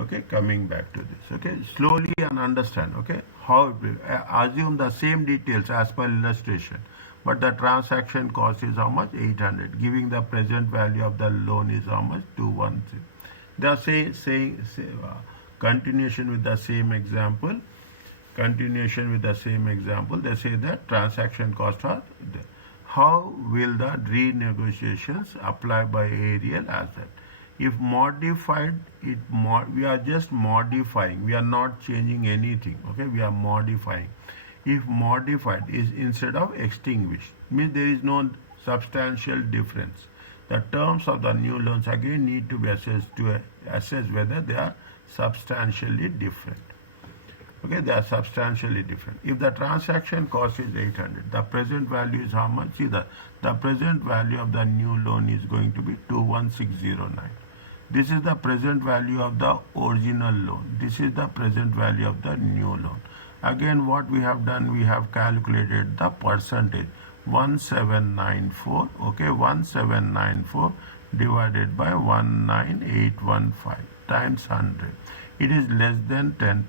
Okay, coming back to this. Okay, slowly and understand. Okay, how it will assume the same details as per illustration, but the transaction cost is how much? 800. Giving the present value of the loan is how much? 213. They are continuation with the same example. Continuation with the same example. They say that transaction costs are there. How will the renegotiations apply by aerial asset? If modified, we are just modifying. We are not changing anything. Okay, we are modifying. If modified is instead of extinguished, means there is no substantial difference. The terms of the new loans again need to be assessed to assess whether they are substantially different. Okay, they are substantially different. If the transaction cost is 800, the present value is how much? See, the present value of the new loan is going to be 21609. This is the present value of the original loan. This is the present value of the new loan. Again, what we have done, we have calculated the percentage. 1794, okay, 1794 divided by 19815 times 100. It is less than 10%.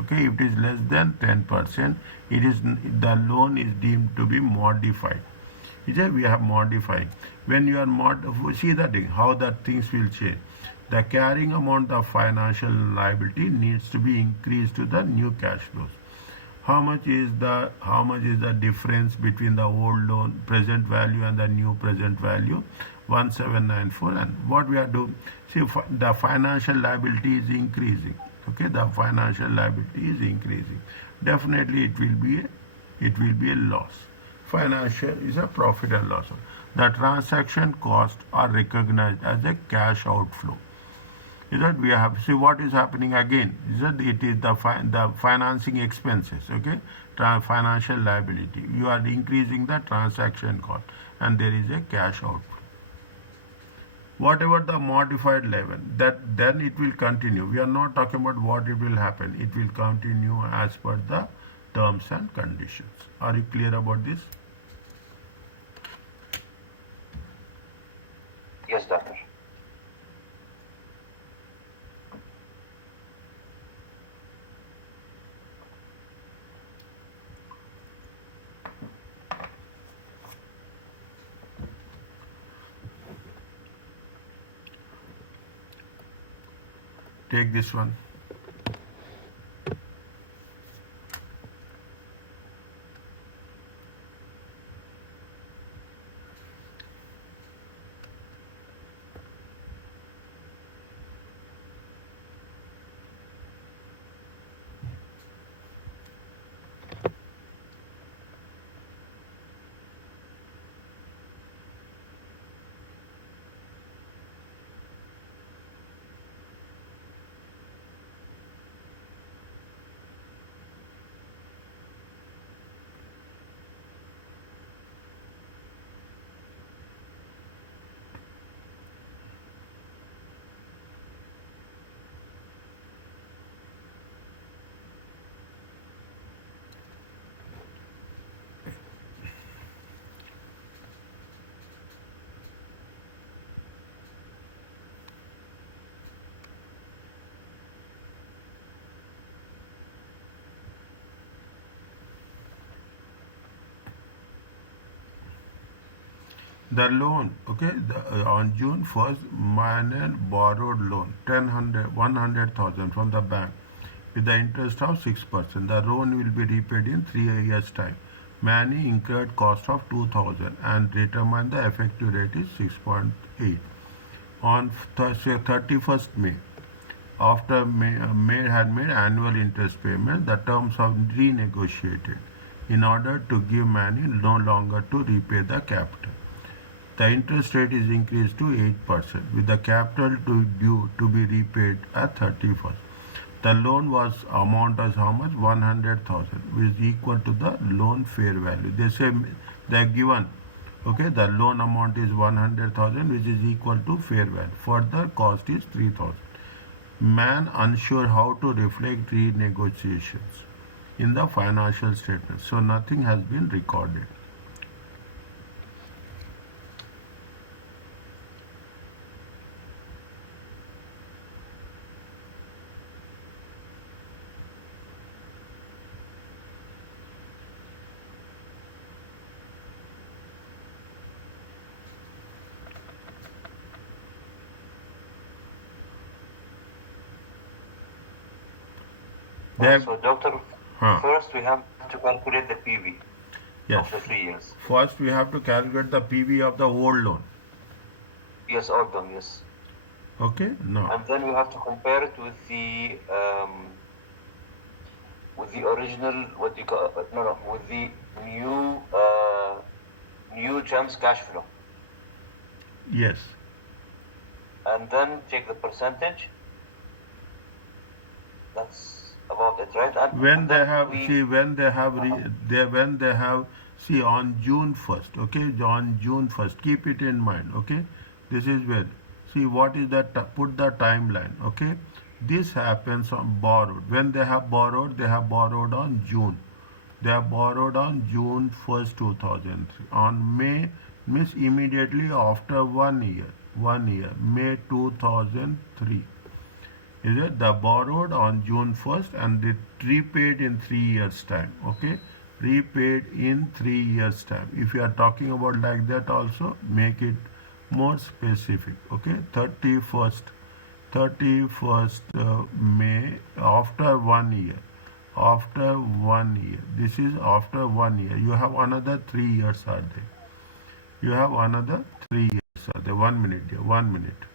Okay, if it is less than 10%, the loan is deemed to be modified. We have modified. When you are see the thing, how the things will change. The carrying amount of financial liability needs to be increased to the new cash flows. How much is the difference between the old loan present value and the new present value? 1794. And what we are doing, see, the financial liability is increasing. Okay, the financial liability is increasing. Definitely it will be a loss. Financial is a profit and loss. The transaction costs are recognized as a cash outflow. Is that we have, see what is happening again? Is that it is the financing expenses, okay? Financial liability. You are increasing the transaction cost, and there is a cash outflow. Whatever the modified level, then it will continue. We are not talking about what it will happen. It will continue as per the terms and conditions. Are you clear about this? Yes, doctor. Take this one. The loan, okay, on June 1st, Manuel borrowed loan 100,000 from the bank with the interest of 6%. The loan will be repaid in 3 years' time. Manny incurred cost of 2,000 and determined the effective rate is 6.8. On 31st May, after May had made annual interest payment, the terms are renegotiated in order to give Manny no longer to repay the capital. The interest rate is increased to 8% with the capital due to be repaid at 31st. The loan was amount as how much? 100,000, which is equal to the loan fair value. They say they are given, okay, the loan amount is 100,000, which is equal to fair value. Further cost is 3,000. Man unsure how to reflect renegotiations in the financial statement, so nothing has been recorded. So doctor, huh. first we have to calculate the PV Yes. of the 3 years. First, we have to calculate the PV of the old loan. Yes, all done, yes. Okay, no. And then we have to compare it with the original, what do you call no, with the new GEMS cash flow. Yes. And then take the percentage. That's about it, right? When they have when they have see on June 1st, okay, on June 1st, keep it in mind, okay. This is where see what is that put the timeline, okay. This happens on borrowed. When they have borrowed on June. They have borrowed on June 1st, 2003. On May means immediately after 1 year. 1 year, May 2003. Is it the borrowed on June 1st and they repaid in 3 years time? Okay, repaid in 3 years time. If you are talking about like that, also make it more specific. Okay, 31st May after 1 year. After 1 year, this is after 1 year. You have another 3 years are there. You have another 3 years are there. 1 minute, dear. 1 minute.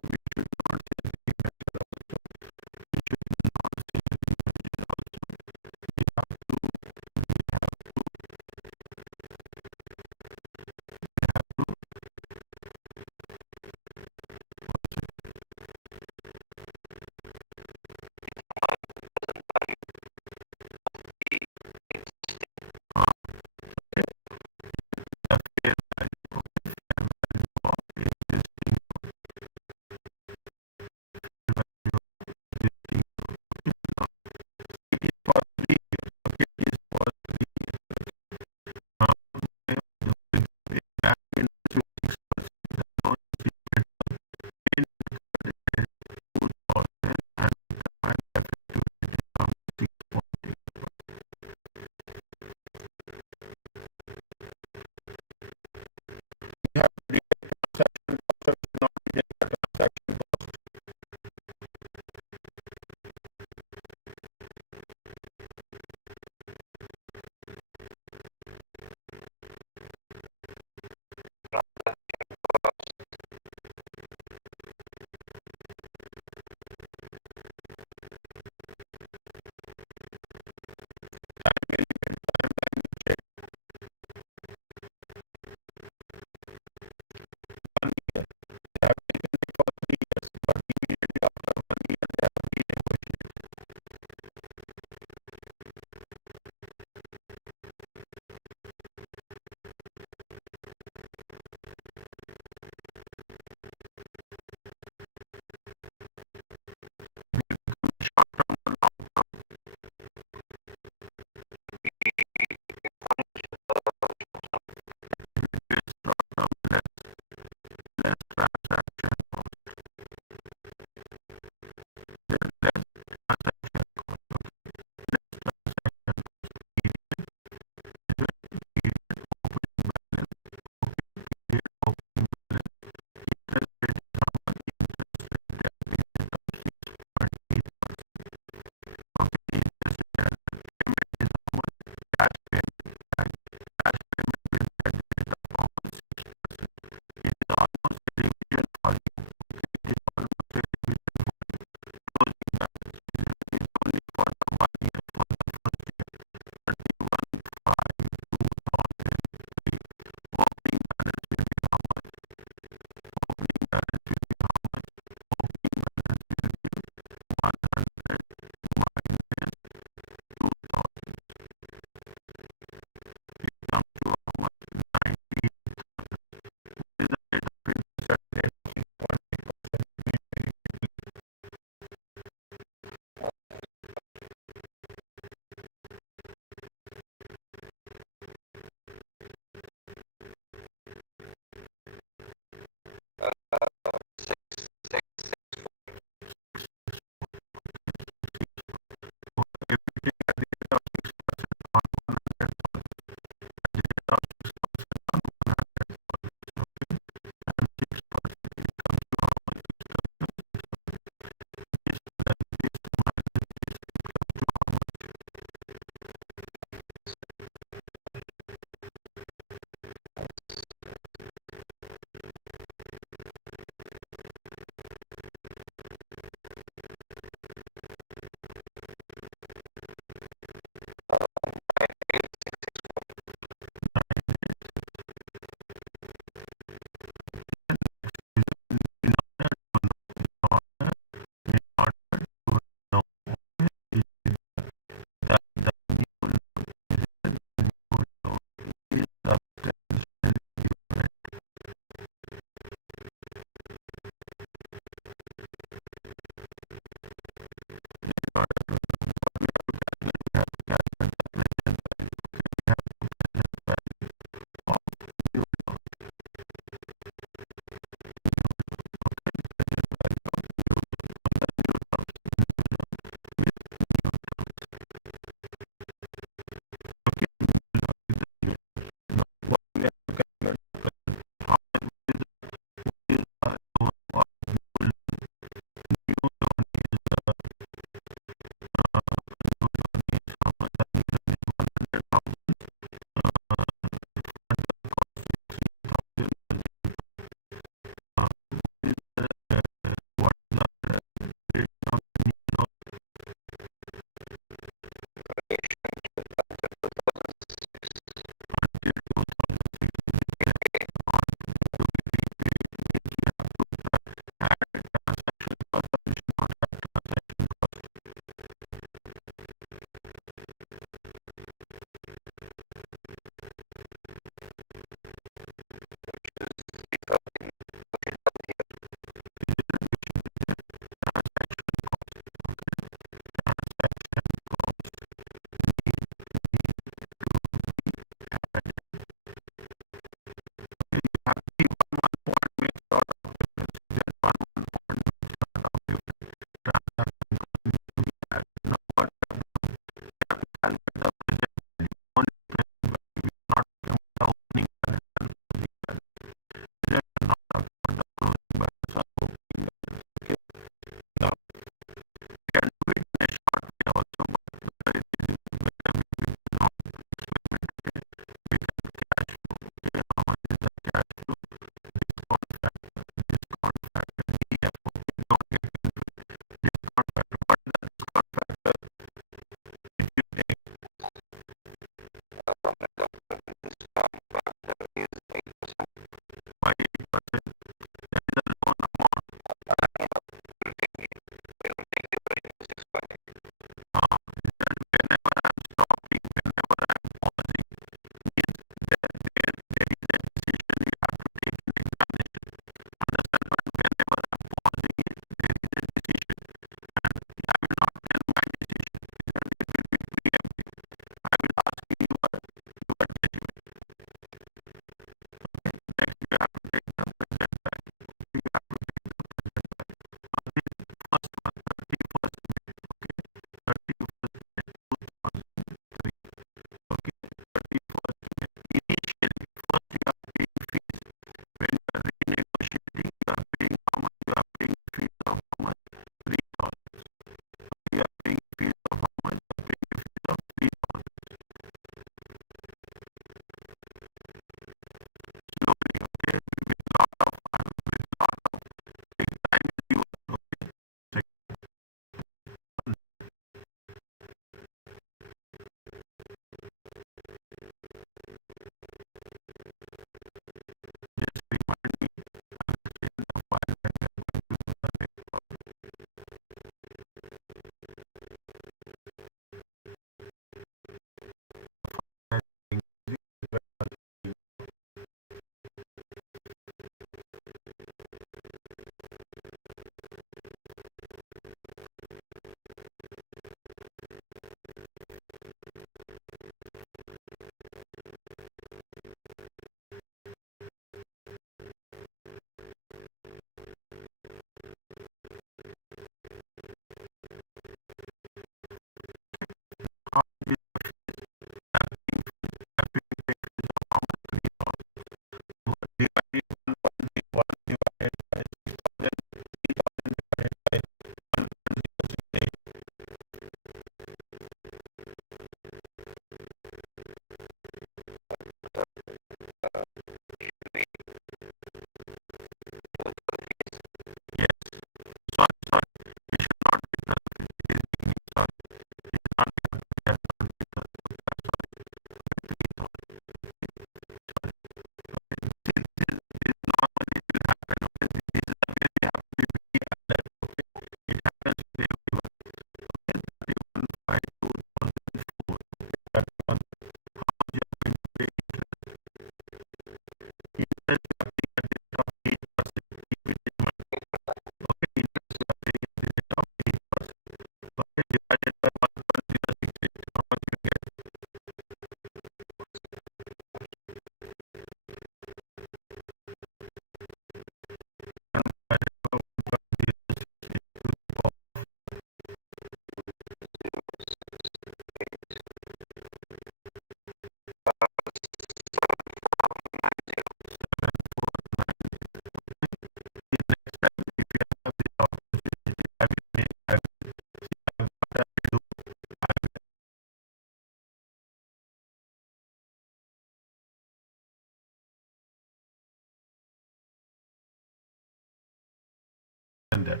that,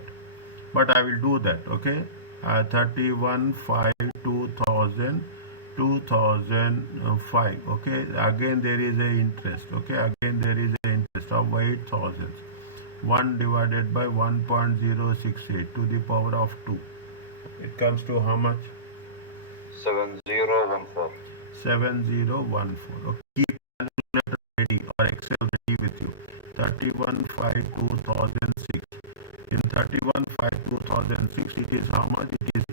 but I will do that. Okay, 31 5 2000 2005. Okay, again there is a interest. Okay, again there is a interest of 8000. 1 divided by 1.068 to the power of 2. It comes to how much? 7014. 7014. Okay. Keep calculator ready or Excel ready with you. 31 5 2006. In 31 5 2006, it is how much? It is